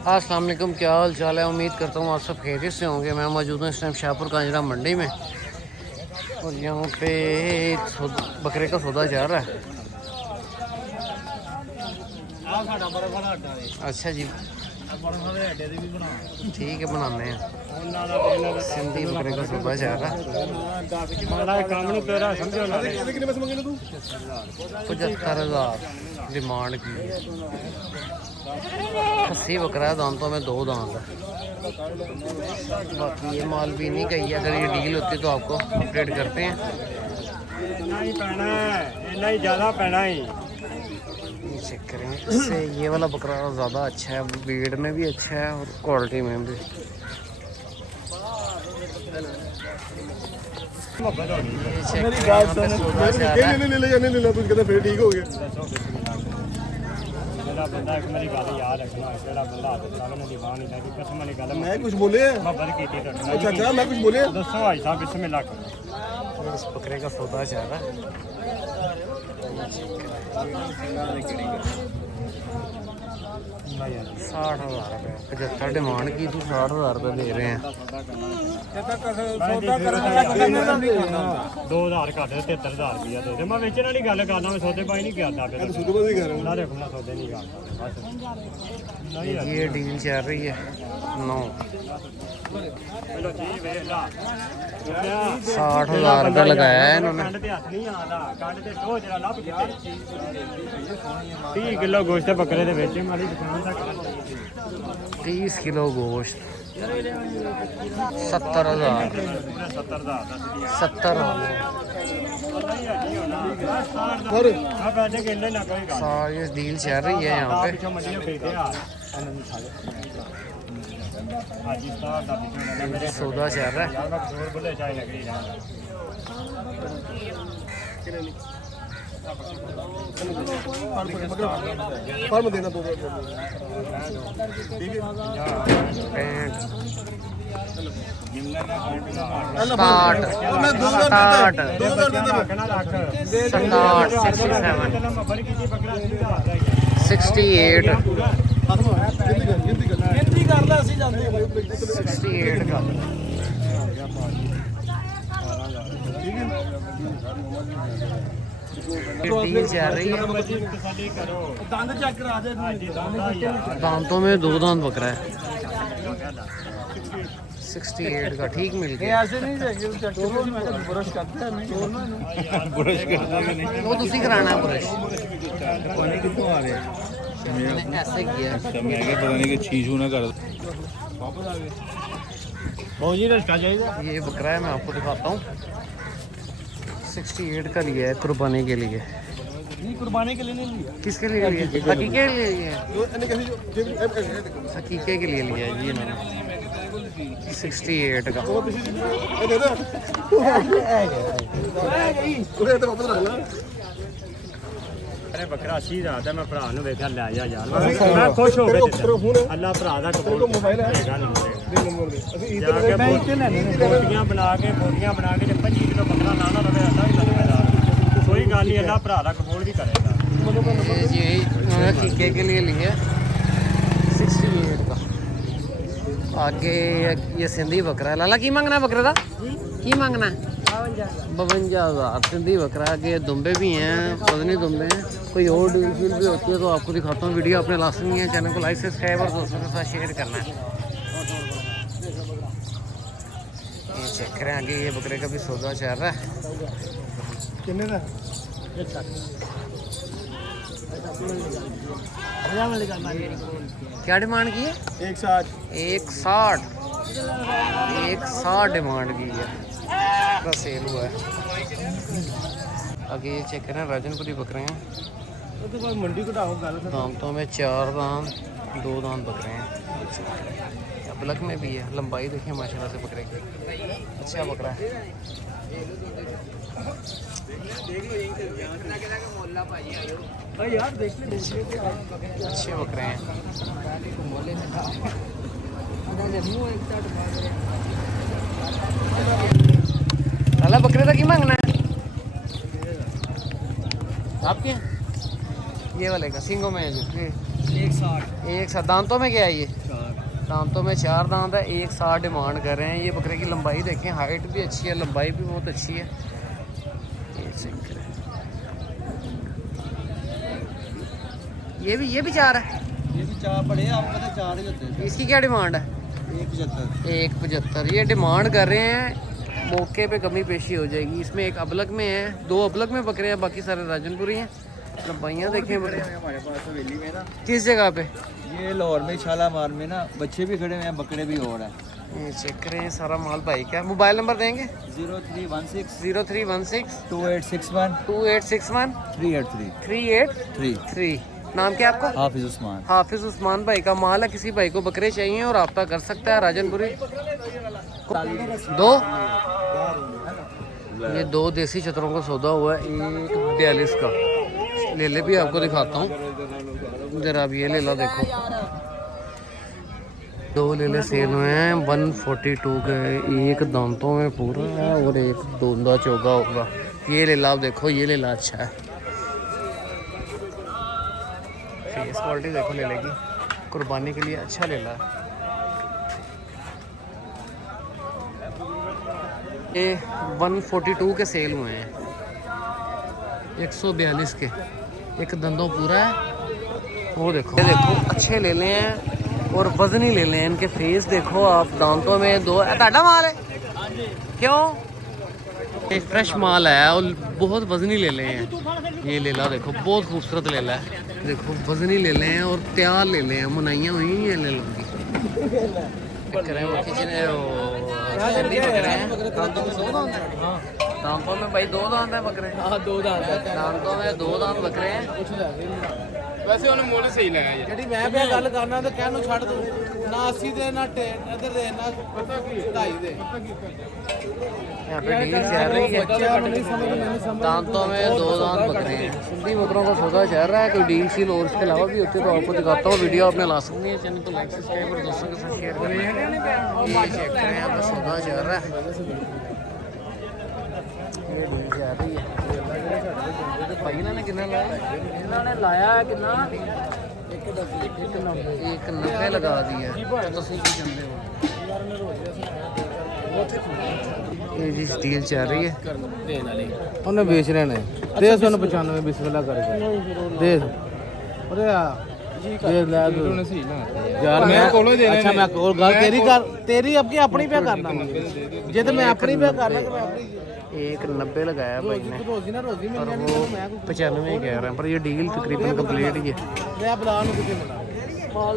अस्सलाम वालेकुम, क्या हाल चाल है। उम्मीद करता हूँ आप सब खैरियत से होंगे। मैं मौजूद हूँ इस टाइम शाहपुर कांजरा मंडी में और यहाँ पे बकरे का सौदा जा रहा है। अच्छा जी, ठीक है, बनाने हैं। सिंधी बकरे का सौदा जा रहा है। 75,000 डिमांड की। खस्सी बकरा है, दांतों में 2 दांत है। बाकी ये माल भी नहीं कही, अगर ये डील होती तो आपको अपडेट करते हैं। चेक करें, इससे ये वाला बकरा ज़्यादा अच्छा है, ब्रीड में भी अच्छा है और क्वालिटी में भी। मैं कुछ बोले? अच्छा मैं कुछ बोले? इस बकरे का सौदा चल रहा है। 60,000 रुपये, 75 डिमांड की थी, 60,000 रुपये दे रहे हैं। 2000 घट 73,000 रुपया दे मैं बेचने वाली गल करना, मैं सौदे पाई नहीं करता। ये डील चल रही है 9 60,000 रुपये लगाया है इन्होंने। 30 किलो गोश्त बकरे दे बेचे माड़ी 30 किलो गोश्त 70,000। 70,000 सारी डील चल रही है यहाँ पे। सौदा चल रहा है। फॉर्म देना तो 65 का डील चल रही है। दांतों में 2 दांत बकरा है। 68 का ठीक मिल गया। वो तुसी कराना है ब्रश। ऐसे किया पता नहीं कि छीछू ना कर। ये बकरा है, मैं आपको दिखाता हूँ। 68 का लिया है कुर्बानी के लिए। कुर्बानी के लिए नहीं लिया, किसके लिए लिया? हकीके के लिए लिया है। हकीके के लिए लिया है जी इन्होंने। 68 का। अरे बकरा 80,000 है, मैं भरा नु वेख्या ले जा यार, मैं खुश हो गया। अल्लाह भरा दा कबूल बोटियां बना के 25 किलो बकरा लाना रवे ऐसा ही लगेगा। कोई गल नहीं, अल्लाह भरा दा कबूल भी करेगा। जी हकीके के लिए लिया 68 का। आगे ये सिंधी बकरा है। लाला की मांगना है बकरे का? की मांगना है? 52,000 सिंधी बकरा। आगे दुम्बे भी हैं, पदनी दुम्बे हैं। कोई और डील भी होती है तो आपको दिखाता हूँ। वीडियो अपने लास्ट में है, चैनल को लाइक सब्सक्राइब और दोस्तों के साथ शेयर करना है। ये चेक करें, आगे ये बकरे का भी सौदा चल रहा है। कितने का? क्या डिमांड की है? 160 डिमांड की है। का सेल हुआ है। आगे ये चेक करें, राजनपुरी बकरे हैं। मंडी को दांतों में 4 दांत 2 दांत बकरे हैं। ब्लैक में भी है। लंबाई देखिए माशाल्लाह से बकरे की, अच्छा बकरा है। अच्छे बकरे हैं। लाला बकरे का की मांगना है आपके? ये वाले का सिंगों में है जो एक साथ दांतों में क्या है ये? दांतों में 4 दांत है, 160 डिमांड कर रहे हैं। ये बकरे की लंबाई देखें, हाइट भी अच्छी है, लंबाई भी बहुत अच्छी है। ये चेक करें, ये भी 4 है। ये भी 4 पड़े, आपको तो 4 ही होते हैं। इसकी क्या डिमांड है? 175 ये डिमांड कर रहे हैं। मौके पे कमी पेशी हो जाएगी। इसमें एक अबलग में है, 2 अबलग में बकरे हैं, बाकी सारे राजनपुरी हैं। लंबाइयाँ देखें बकरे हमारे पास हवेली में ना, किस जगह पे? ये लाहौर में शालामार में ना बच्चे भी खड़े हुए हैं, बकरे भी और हैं। ये चेक करें, सारा माल भाई का। मोबाइल नंबर देंगे? 0316 0316 2861 2861 383 383। नाम क्या आपका? हाफिज उस्मान। हाफिज उस्मान भाई का माल है। किसी भाई को बकरे चाहिए और रब्ता कर सकता है। राजनपुरी 2 ये 2 देसी चतरों का सौदा हुआ है, 142 का। ले ले भी आपको दिखाता हूँ जरा, अब ये ले लो, देखो 2 ले ले सेल हुए हैं 142 के। एक दांतों में पूरा है और एक दोंदा चौगा होगा। ये ले ला, देखो ये ले ला, अच्छा है। फेस क्वालिटी देखो, ले लेगी कुर्बानी के लिए, अच्छा ले ला। ये 142 के सेल हुए हैं, 142 के। एक दंदों पूरा है, वो देखो, ये देखो अच्छे ले लें हैं और वजनी ले लें। इनके फेस देखो आप, दांतों में 2 ताड़ा माल है। क्यों? ये फ्रेश माल है और बहुत वजनी ले लें हैं। ये ले ला, देखो बहुत खूबसूरत ले ला है। देखो वजनी ले लें हैं और तैयार ले लें हैं, मुनाइयाँ हुई हैं ले लूँगी। दांतों में भाई 2 दांत है बकरे। हाँ 2 दांत है, दांतों में 2 दांत बकरे हैं। वैसे उन्हें मोल सही लगा यार। ਜਿਹੜੀ ਮੈਂ ਪਿਆ ਗੱਲ ਕਰਨਾ ਤੇ ਕਹਿਣ ਨੂੰ ਛੱਡ ਦੂੰ ਨਾ 80 ਦੇ ਨਾ ਇਧਰ ਦੇ ਨਾ 2.5 ਦੇ। यहाँ पे डील चल रही है। दांतों में 2 दांत बकरे हैं। सिंधी बकरों का सौदा चल रहा है। कोई डील शील और इसके अलावा भी होती है तो आपको दिखाता हूँ। वीडियो आपने ला सकती है, चैनल को लाइक सब्सक्राइब और दोस्तों के साथ शेयर करें। ये चेक करें, यहाँ पे सौदा चल रहा है। ये डील चल रही है। भाई इन्होंने कितना लाया? इन्होंने लाया है कितना? 190 लगा दिया। तो सही की चलते हो ये जी डील चल रही है। ਉਹਨੇ ਵੇਚ ਰਹੇ ਨੇ ਦੇ 95 ਬਿਸਮਿਲ੍ਲਾ ਕਰਕੇ ਦੇ ਅਰੇ ਦੇ ਲੈ ਤੂੰ ਸਹੀ ਨਾ ਯਾਰ ਮੈਂ ਕੋਲੋਂ ਦੇ ਅੱਛਾ ਮੈਂ ਕੋਲ ਗੱਲ ਤੇਰੀ ਆਪਕੀ ਆਪਣੀ ਪਿਆ ਕਰਨਾ ਜੇ ਤੇ ਮੈਂ ਆਪਣੀ ਪਿਆ ਕਰਨਾ ਕਿ ਮੈਂ ਆਪਣੀ 190 लगाया भाई ने ਰੋਜ਼ੀ ਨਾ ਰੋਜ਼ੀ और ਮਿਲ वो ਜਾਣੀ मैं 95 कह रहे हैं, पर ये डील तकरीबन कंप्लीट ही है। ਮੈਂ ਬਲਾ ਨੂੰ ਕਿਤੇ ਮਿਲਾ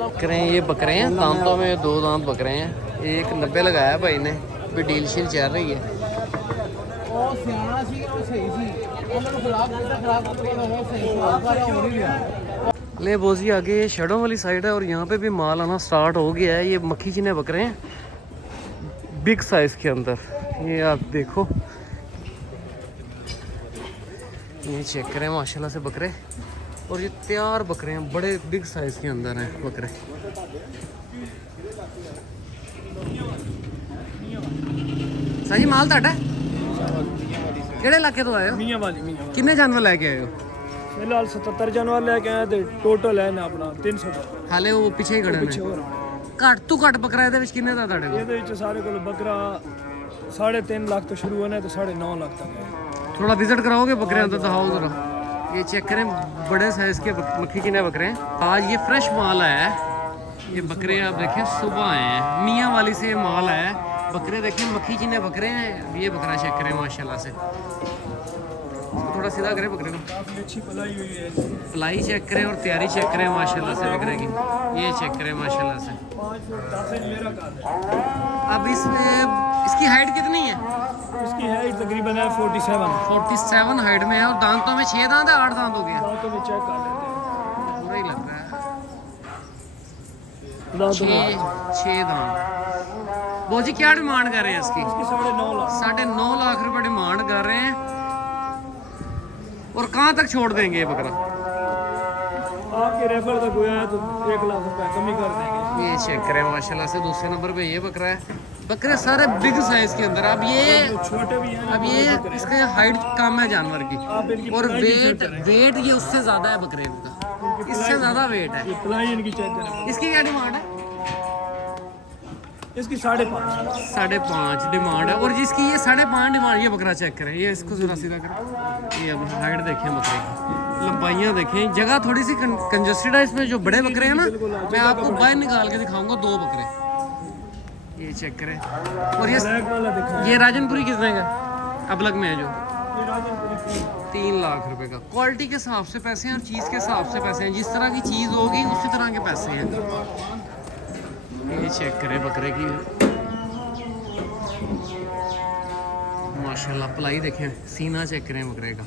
बकरे हैं, ये बकरे हैं, दांतों में 2 दांत बकरे हैं। 190 लगाया भाई ने, भी डील शील चल रही है। ਉਹ ਸਿਆਣਾ ਸੀ ਉਹ ਸਹੀ ਸੀ ਉਹਨਾਂ ਨੂੰ ਖਰਾਬ ਕੀਤਾ ਖਰਾਬ ਕਰਕੇ ਉਹ ਸਹੀ ਸਾਰਾ ਹੋ ਨਹੀਂ ਰਿਹਾ ले बोजी आगे ये शड़ों वाली साइड है और यहाँ पे भी माल आना स्टार्ट हो गया है। ये मक्खी चीने बकरे हैं बिग साइज़ के अंदर, ये आप देखो, ये चेक करें माशाल्लाह से बकरे। और ये तैयार बकरे हैं, बड़े बिग साइज़ के अंदर हैं बकरे। सही माल ताड़ा ਕਿਹੜੇ ਇਲਾਕੇ ਤੋਂ ਆਏ ਹੋ? ਮੀਆਂ ਵਾਲੀ ਕਿੰਨੇ ਜਾਨਵਰ ਲੈ ਕੇ ਆਏ ਹੋ? ਫਿਲਹਾਲ 77 ਜਾਨਵਰ ਲੈ ਕੇ ਆਏ ਤੇ ਟੋਟਲ ਹੈ ਨਾ ਆਪਣਾ 300 ਦਾ। ਹਾਲੇ ਉਹ ਪਿੱਛੇ ਹੀ ਖੜੇ ਨੇ। ਪਿੱਛੇ ਹੋਰ ਘੱਟ ਤੋਂ ਘੱਟ ਬੱਕਰਾ ਇਹਦੇ ਵਿੱਚ ਕਿੰਨੇ ਦਾ ਤੁਹਾਡੇ ਕੋਲ? ਇਹਦੇ ਵਿੱਚ ਸਾਰੇ ਕੋਲ ਬੱਕਰਾ 3.5 ਲੱਖ ਤੋਂ ਸ਼ੁਰੂ ਹੋਣਾ ਤੇ 9.5 ਲੱਖ ਤੱਕ ਹੈ। थोड़ा विजिट कराओगे बकरे अंदर दिखाओ जरा। ये चेक करें, बड़े साइज के मक्खी चीने बकरे हैं। आज ये फ्रेश माल आया है। ये बकरे आप देखें सुबह आए हैं, मियाँ वाली से माल आया है। बकरे देखें मक्खी चीने बकरे हैं। ये बकरा चेक करें माशाल्लाह से, थोड़ा सीधा करें बकरे को, काफी अच्छी पलाई हुई है। पलाई चेक करें और तैयारी चेक करें माशाल्लाह से बकरे की। ये चेक करें माशाल्लाह से। 5 फुट 10 इंच मेरा काट है। अब इसकी हाइट कितनी है? इसकी हाइट तकरीबन है 47। 47 हाइट में है और दांतों में 6 दांत है, 8 दांत हो गया, दांतों में चेक कर लेते हैं। पूरा ही लग रहा है। दांतों में 6 दांत। बहुत जी क्या डिमांड कर रहे हैं इसकी? इसकी 9.5 लाख। 9.5 लाख रुपए डिमांड कर रहे हैं। और कहाँ तक छोड़ देंगे ये बकरा? आपके रेफर तक हुआ है तो 1 लाख रुपए कमी कर देंगे। ये चेक करें माशाल्लाह से। दूसरे नंबर पे ये बकरा है। बकरे सारे बिग साइज के अंदर। अब ये छोटे भी हैं। अब ये इसके हाइट कम है जानवर आप की इनकी और पढ़ाई भी check करें। वेट ये उससे ज़्यादा है बकरे का। इससे ज़्यादा वेट है। ये पलाई इनकी चेक करें, इसकी क्या डिमांड है? इसकी 5.5। 5.5 डिमांड है। और जिसकी ये 5.5 डिमांड, ये बकरा चेक करें, ये इसको जरा सीधा करें। ये अब हाइट देखें बकरे की, लंबाइयाँ देखें, जगह थोड़ी सी कंजस्टेड है इसमें। जो बड़े बकरे हैं ना, मैं आपको बाहर निकाल के दिखाऊंगा 2 बकरे, ये चेक करें। और ब्लैक वाला दिखा, ये राजनपुरी कितने का अबलग में है जो? ये राजनपुरी 3 लाख रुपए का। क्वालिटी के हिसाब से पैसे हैं और चीज़ के हिसाब से पैसे हैं। जिस तरह की चीज़ होगी उसी तरह के पैसे हैं। ये चेक करें बकरे की, माशाल्लाह पलाई देखें, सीना चेक करें बकरे का।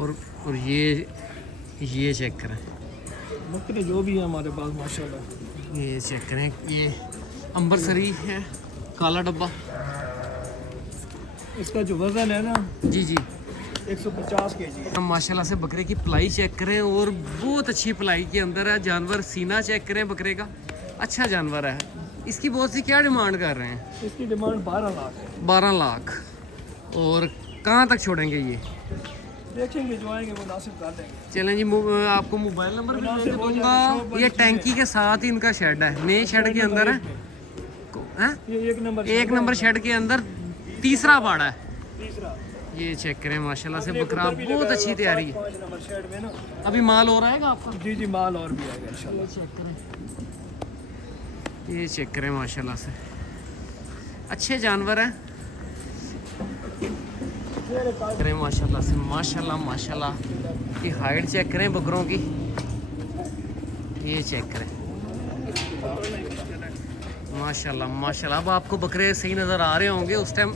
और ये चेक करें, बकरे जो भी है हमारे पास माशाल्लाह। ये चेक करें, ये अंबरसरी है, काला डब्बा। इसका जो वजन है ना, जी जी 150 kg है। हम माशाल्लाह से बकरे की पलाई चेक करें, और बहुत अच्छी पलाई के अंदर है जानवर। सीना चेक करें बकरे का, अच्छा जानवर है। इसकी बहुत सी क्या डिमांड कर रहे हैं? इसकी डिमांड 12 लाख है। 12 लाख। और कहाँ तक छोड़ेंगे ये? देखेंगे जो आएंगे मुनासिब कर देंगे। चलें जी, आपको मोबाइल नंबर भी दे दूंगा। ये टैंकी के साथ ही इनका शेड है, नए शेड के अंदर है। हैं? ये 1 नंबर शेड के अंदर तीसरा बाड़ा है। तीसरा ये चेक करें माशाल्लाह से बकरा, बहुत अच्छी तैयारी है। 5 नंबर शेड में ना। अभी माल हो रहा है आपका? जी जी, माल और भी आएगा इंशाल्लाह। चेक करें, ये चेक करें माशाल्लाह से अच्छे जानवर हैं। करें माशाल्लाह से, माशाल्लाह की हाइट चेक करें बकरों की, ये चेक करें माशाल्लाह। अब आपको बकरे सही नज़र आ रहे होंगे उस टाइम।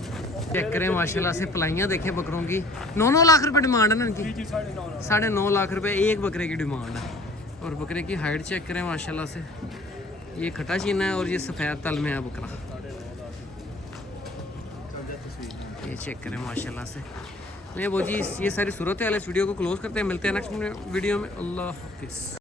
चेक करें माशाल्लाह से पलाइयाँ देखें बकरों की। 9 लाख रुपए डिमांड है ना इनकी? 9.5 लाख रुपए एक बकरे की डिमांड है। और बकरे की हाइट चेक करें माशाल्लाह से, ये खटा चीना है और ये सफ़ेद तल में है बकरा। ये चेक करें माशाल्लाह से। नहीं वो जी, ये सारी सूरत है। इस वीडियो को क्लोज करते हैं, मिलते हैं नेक्स्ट वीडियो में। अल्लाह हाफिज़।